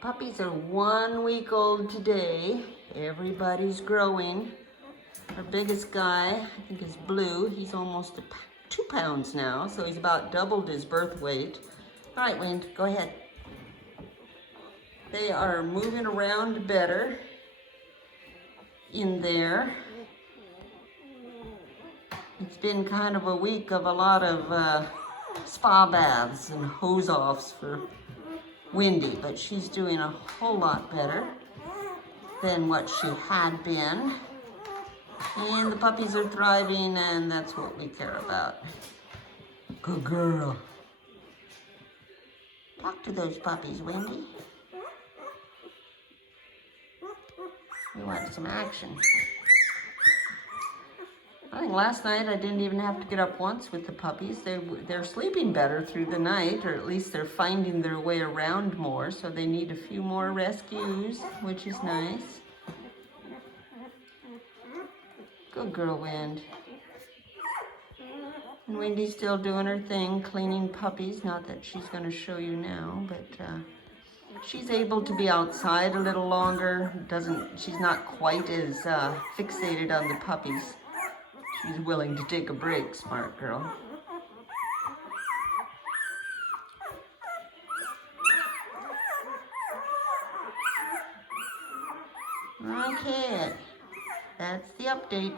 Puppies are 1 week old today. Everybody's growing. Our biggest guy, I think, is Blue. He's almost 2 pounds now, so he's about doubled his birth weight. All right, Wind, go ahead. They are moving around better in there. It's been kind of a week of a lot of spa baths and hose-offs for Windy, but she's doing a whole lot better than what she had been. And the puppies are thriving, and that's what we care about. Good girl. Talk to those puppies, Windy. We want some action. I think last night I didn't even have to get up once with the puppies. They're sleeping better through the night, or at least they're finding their way around more, so they need a few more rescues, which is nice. Good girl, Wind. And Windy's still doing her thing, cleaning puppies. Not that she's going to show you now, but she's able to be outside a little longer. She's not quite as fixated on the puppies. She's willing to take a break, smart girl. Okay, that's the update.